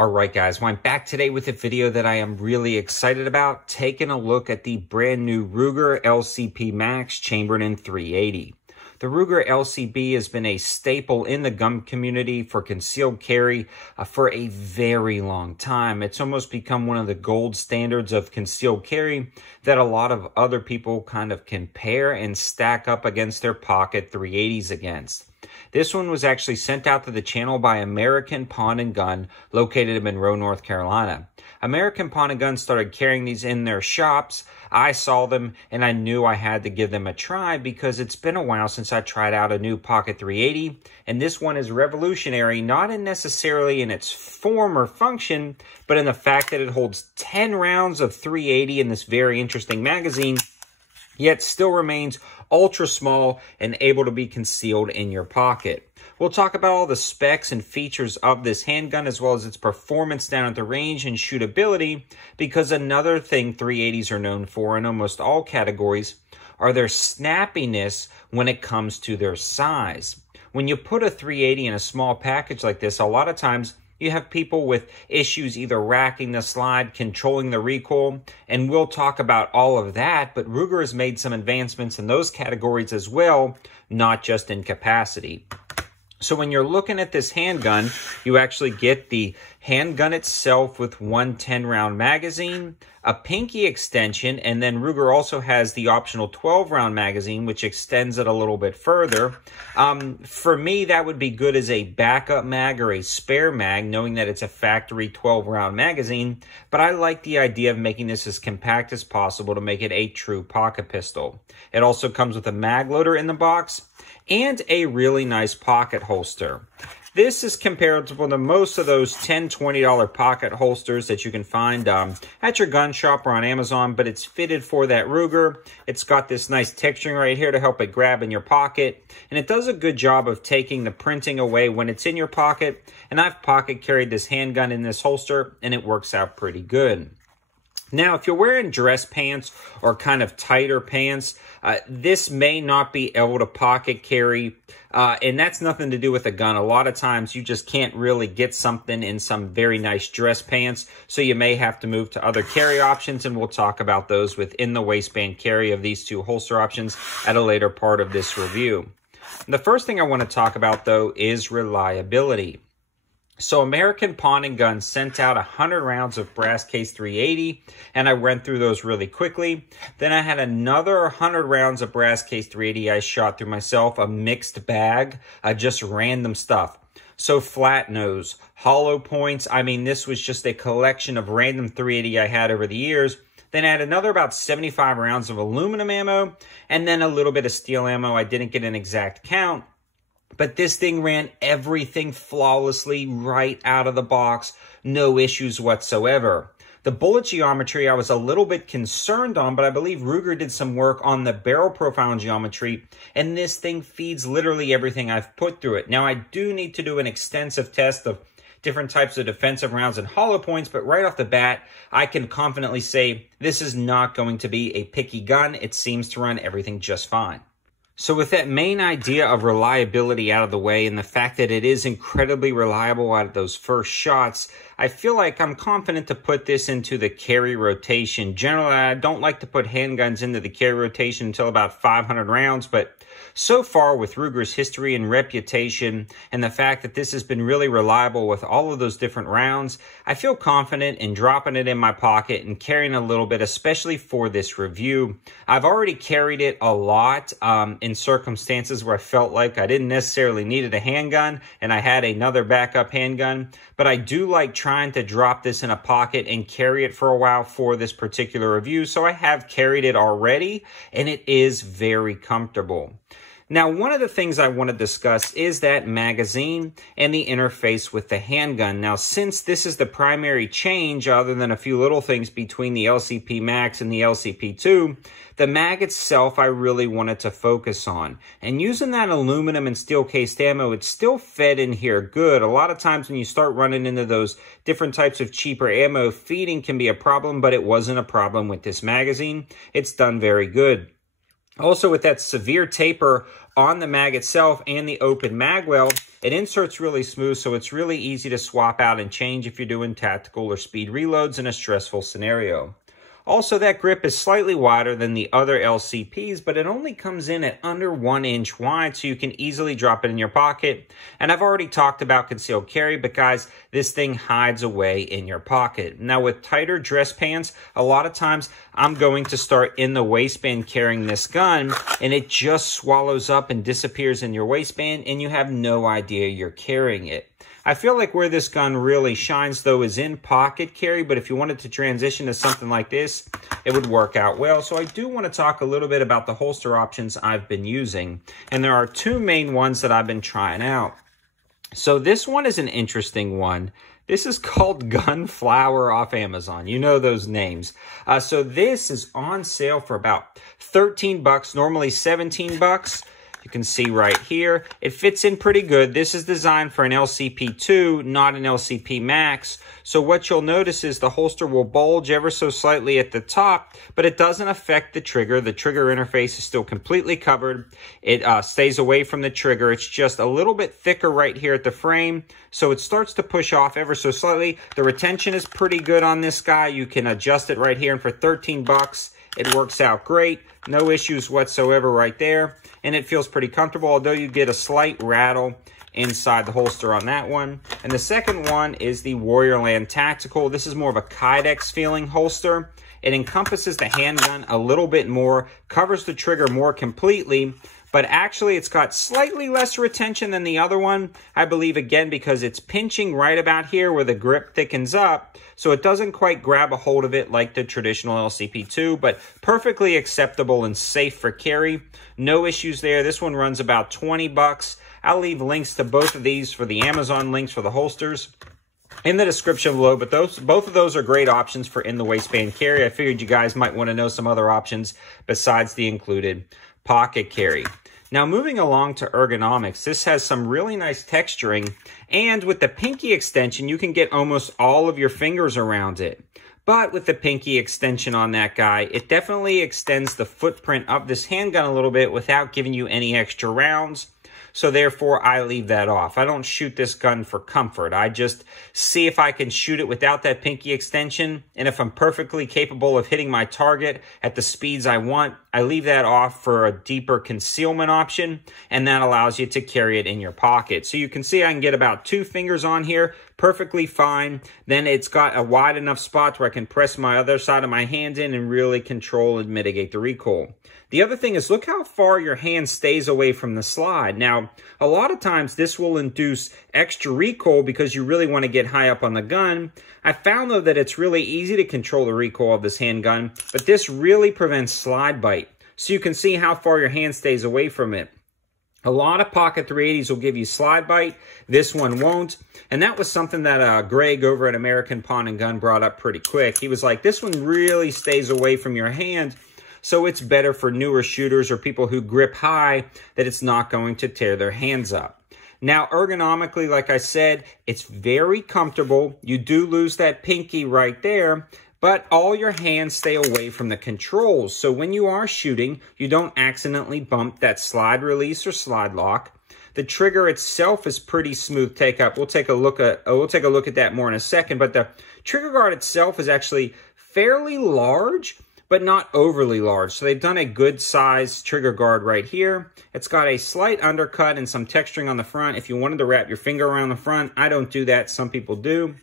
All right, guys, well, I'm back today with a video that I am really excited about, taking a look at the brand new Ruger LCP MAX chambered in .380. The Ruger LCP has been a staple in the gun community for concealed carry for a very long time. It's almost become one of the gold standards of concealed carry that a lot of other people kind of compare and stack up against their pocket .380s against. This one was actually sent out to the channel by American Pawn & Gun, located in Monroe, North Carolina. American Pawn & Gun started carrying these in their shops. I saw them and I knew I had to give them a try because it's been a while since I tried out a new pocket .380, and this one is revolutionary, not necessarily in its form or function, but in the fact that it holds 10 rounds of .380 in this very interesting magazine, yet still remains ultra small and able to be concealed in your pocket. We'll talk about all the specs and features of this handgun as well as its performance down at the range and shootability, because another thing .380s are known for in almost all categories are their snappiness when it comes to their size. When you put a .380 in a small package like this, a lot of times you have people with issues either racking the slide, controlling the recoil, and we'll talk about all of that, but Ruger has made some advancements in those categories as well, not just in capacity. So when you're looking at this handgun, you actually get the handgun itself with one 10-round magazine, a pinky extension, and then Ruger also has the optional 12-round magazine, which extends it a little bit further. For me, that would be good as a backup mag or a spare mag, knowing that it's a factory 12-round magazine, but I like the idea of making this as compact as possible to make it a true pocket pistol. It also comes with a mag loader in the box and a really nice pocket holster. This is comparable to most of those $10, $20 pocket holsters that you can find at your gun shop or on Amazon, but it's fitted for that Ruger. It's got this nice texturing right here to help it grab in your pocket, and it does a good job of taking the printing away when it's in your pocket, and I've pocket carried this handgun in this holster, and it works out pretty good. Now, if you're wearing dress pants or kind of tighter pants, this may not be able to pocket carry, and that's nothing to do with the gun. A lot of times you just can't really get something in some very nice dress pants, so you may have to move to other carry options, and we'll talk about those within the waistband carry of these two holster options at a later part of this review. The first thing I want to talk about, though, is reliability. So American Pawn & Gun sent out 100 rounds of brass case .380, and I went through those really quickly. Then I had another 100 rounds of brass case .380 I shot through myself, a mixed bag, just random stuff. So flat nose, hollow points, I mean, this was just a collection of random .380 I had over the years. Then I had another about 75 rounds of aluminum ammo, and then a little bit of steel ammo. I didn't get an exact count, but this thing ran everything flawlessly right out of the box, no issues whatsoever. The bullet geometry I was a little bit concerned on, but I believe Ruger did some work on the barrel profile and geometry, and this thing feeds literally everything I've put through it. Now, I do need to do an extensive test of different types of defensive rounds and hollow points, but right off the bat, I can confidently say this is not going to be a picky gun. It seems to run everything just fine. So with that main idea of reliability out of the way and the fact that it is incredibly reliable out of those first shots, I feel like I'm confident to put this into the carry rotation. Generally, I don't like to put handguns into the carry rotation until about 500 rounds, but so far with Ruger's history and reputation and the fact that this has been really reliable with all of those different rounds, I feel confident in dropping it in my pocket and carrying a little bit, especially for this review. I've already carried it a lot in circumstances where I felt like I didn't necessarily needed a handgun and I had another backup handgun, but I do like trying to drop this in a pocket and carry it for a while for this particular review, so I have carried it already, and it is very comfortable. Now, one of the things I want to discuss is that magazine and the interface with the handgun. Now, since this is the primary change, other than a few little things between the LCP MAX and the LCP2, the mag itself I really wanted to focus on. And using that aluminum and steel cased ammo, it's still fed in here good. A lot of times when you start running into those different types of cheaper ammo, feeding can be a problem, but it wasn't a problem with this magazine. It's done very good. Also, with that severe taper on the mag itself and the open mag well, it inserts really smooth, so it's really easy to swap out and change if you're doing tactical or speed reloads in a stressful scenario. Also, that grip is slightly wider than the other LCPs, but it only comes in at under 1 inch wide, so you can easily drop it in your pocket. And I've already talked about concealed carry, but guys, this thing hides away in your pocket. Now, with tighter dress pants, a lot of times I'm going to start in the waistband carrying this gun, and it just swallows up and disappears in your waistband, and you have no idea you're carrying it. I feel like where this gun really shines, though, is in pocket carry, but if you wanted to transition to something like this, it would work out well. So I do want to talk a little bit about the holster options I've been using, and there are two main ones that I've been trying out. So this one is an interesting one. This is called Gunflower off Amazon. You know those names. So this is on sale for about 13 bucks, normally 17 bucks. You can see right here, it fits in pretty good. This is designed for an LCP2, not an LCP MAX. So what you'll notice is the holster will bulge ever so slightly at the top, but it doesn't affect the trigger. The trigger interface is still completely covered. It stays away from the trigger. It's just a little bit thicker right here at the frame, so it starts to push off ever so slightly. The retention is pretty good on this guy. You can adjust it right here, and for 13 bucks, it works out great. No issues whatsoever right there. And it feels pretty comfortable, although you get a slight rattle inside the holster on that one. And the second one is the Warriorland Tactical. This is more of a Kydex feeling holster. It encompasses the handgun a little bit more, covers the trigger more completely, but actually it's got slightly less retention than the other one, I believe, again, because it's pinching right about here where the grip thickens up, so it doesn't quite grab a hold of it like the traditional LCP2, but perfectly acceptable and safe for carry. No issues there. This one runs about 20 bucks. I'll leave links to both of these for the Amazon links for the holsters in the description below, but both of those are great options for in the waistband carry. I figured you guys might want to know some other options besides the included pocket carry. Now, moving along to Ergonomics, this has some really nice texturing, and with the pinky extension, you can get almost all of your fingers around it. But with the pinky extension on that guy, it definitely extends the footprint of this handgun a little bit without giving you any extra rounds. So therefore, I leave that off. I don't shoot this gun for comfort. I just see if I can shoot it without that pinky extension. And if I'm perfectly capable of hitting my target at the speeds I want, I leave that off for a deeper concealment option. And that allows you to carry it in your pocket. So you can see I can get about 2 fingers on here perfectly fine. Then it's got a wide enough spot where I can press my other side of my hand in and really control and mitigate the recoil. The other thing is, look how far your hand stays away from the slide. Now, a lot of times this will induce extra recoil because you really want to get high up on the gun. I found, though, that it's really easy to control the recoil of this handgun, but this really prevents slide bite. So you can see how far your hand stays away from it. A lot of pocket 380s will give you slide bite. This one won't. And that was something that Greg over at American Pawn and Gun brought up pretty quick. He was like, this one really stays away from your hand. So it's better for newer shooters or people who grip high that it's not going to tear their hands up. Now, ergonomically, like I said, it's very comfortable. You do lose that pinky right there, but all your hands stay away from the controls. So when you are shooting, you don't accidentally bump that slide release or slide lock. The trigger itself is pretty smooth take up. We'll take a look at that more in a second, but the trigger guard itself is actually fairly large, but not overly large. So they've done a good size trigger guard right here. It's got a slight undercut and some texturing on the front. If you wanted to wrap your finger around the front, I don't do that. Some people do.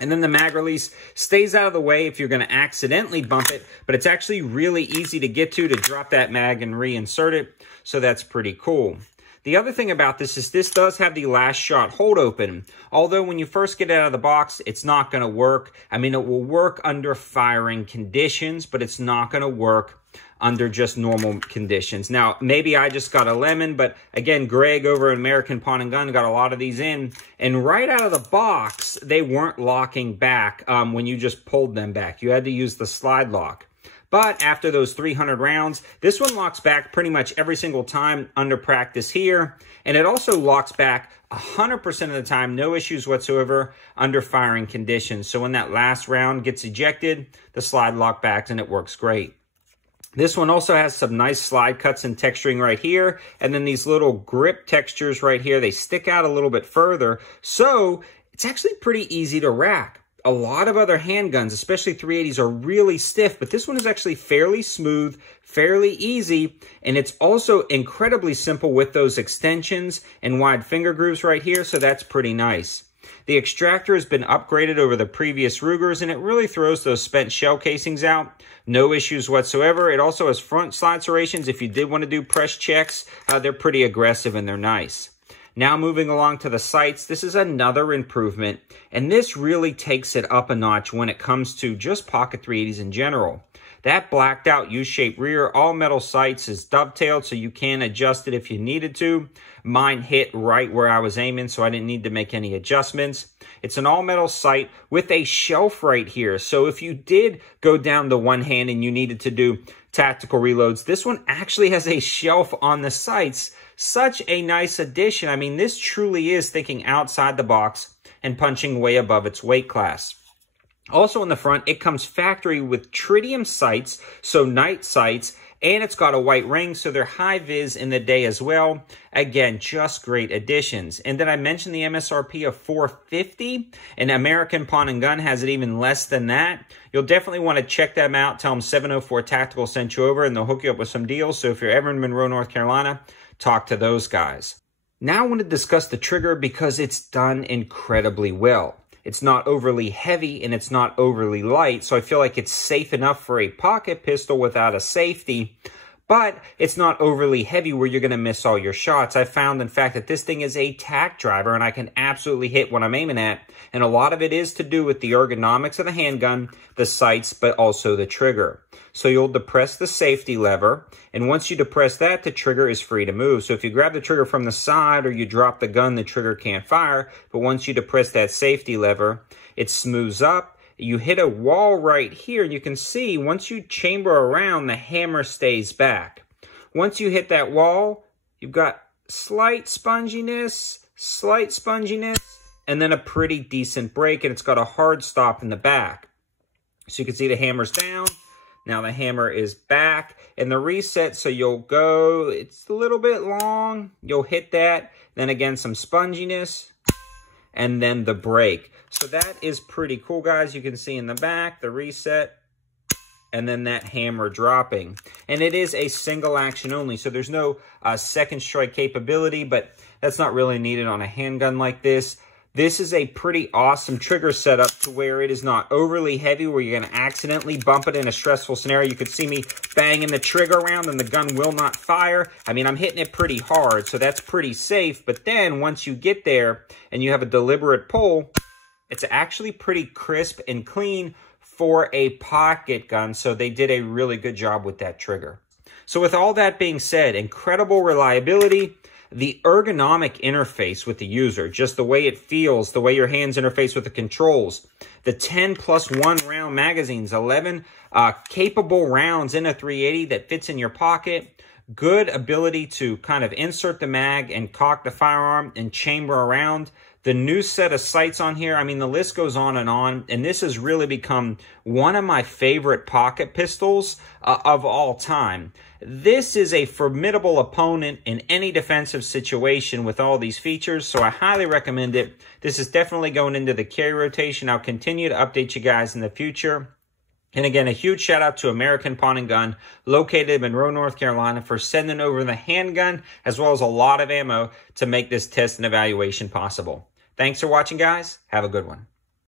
And then the mag release stays out of the way if you're going to accidentally bump it, but it's actually really easy to get to drop that mag and reinsert it. So that's pretty cool. The other thing about this is this does have the last shot hold open. Although when you first get it out of the box, it's not going to work. I mean, it will work under firing conditions, but it's not going to work under just normal conditions. Now, maybe I just got a lemon, but again, Greg over at American Pawn and Gun got a lot of these in, and right out of the box, they weren't locking back when you just pulled them back. You had to use the slide lock. But after those 300 rounds, this one locks back pretty much every single time under practice here. And it also locks back 100% of the time, no issues whatsoever under firing conditions. So when that last round gets ejected, the slide lock backs and it works great. This one also has some nice slide cuts and texturing right here. And then these little grip textures right here, they stick out a little bit further. So it's actually pretty easy to rack. A lot of other handguns, especially 380s, are really stiff, but this one is actually fairly smooth, fairly easy, and it's also incredibly simple with those extensions and wide finger grooves right here, so that's pretty nice. The extractor has been upgraded over the previous Rugers, and it really throws those spent shell casings out. No issues whatsoever. It also has front slide serrations. If you did want to do press checks, they're pretty aggressive and they're nice. Now moving along to the sights, this is another improvement, and this really takes it up a notch when it comes to just pocket 380s in general. That blacked out U-shaped rear all metal sights is dovetailed, so you can adjust it if you needed to. Mine hit right where I was aiming, so I didn't need to make any adjustments. It's an all metal sight with a shelf right here, so if you did go down the one hand and you needed to do tactical reloads, this one actually has a shelf on the sights. Such a nice addition. I mean, this truly is thinking outside the box and punching way above its weight class. Also in the front, it comes factory with tritium sights, so night sights, and it's got a white ring, so they're high vis in the day as well. Again, just great additions. And then I mentioned the MSRP of $450, and American Pawn & Gun has it even less than that. You'll definitely want to check them out. Tell them 704 Tactical sent you over, and they'll hook you up with some deals. So if you're ever in Monroe, North Carolina, talk to those guys. Now I want to discuss the trigger because it's done incredibly well. It's not overly heavy and it's not overly light, so I feel like it's safe enough for a pocket pistol without a safety, but it's not overly heavy where you're going to miss all your shots. I found, in fact, that this thing is a tack driver and I can absolutely hit what I'm aiming at, and a lot of it is to do with the ergonomics of the handgun, the sights, but also the trigger. So you'll depress the safety lever, and once you depress that, the trigger is free to move. So if you grab the trigger from the side or you drop the gun, the trigger can't fire, but once you depress that safety lever, it smooths up. You hit a wall right here, and you can see once you chamber around, the hammer stays back. Once you hit that wall, you've got slight sponginess, and then a pretty decent break, and it's got a hard stop in the back. So you can see the hammer's down. Now the hammer is back, and the reset, so you'll go, it's a little bit long, you'll hit that, then again some sponginess, and then the break. So that is pretty cool, guys. You can see in the back, the reset, and then that hammer dropping. And it is a single action only, so there's no second strike capability, but that's not really needed on a handgun like this. This is a pretty awesome trigger setup to where it is not overly heavy where you're going to accidentally bump it in a stressful scenario. You could see me banging the trigger around and the gun will not fire. I mean, I'm hitting it pretty hard, so that's pretty safe. But then once you get there and you have a deliberate pull, it's actually pretty crisp and clean for a pocket gun. So they did a really good job with that trigger. So with all that being said, incredible reliability. The ergonomic interface with the user, just the way it feels, the way your hands interface with the controls, the 10+1 round magazines, 11 capable rounds in a 380 that fits in your pocket, good ability to kind of insert the mag and cock the firearm and chamber around. The new set of sights on here, I mean, the list goes on, and this has really become one of my favorite pocket pistols of all time. This is a formidable opponent in any defensive situation with all these features, so I highly recommend it. This is definitely going into the carry rotation. I'll continue to update you guys in the future. And again, a huge shout out to American Pawn & Gun, located in Monroe, North Carolina, for sending over the handgun as well as a lot of ammo to make this test and evaluation possible. Thanks for watching, guys. Have a good one.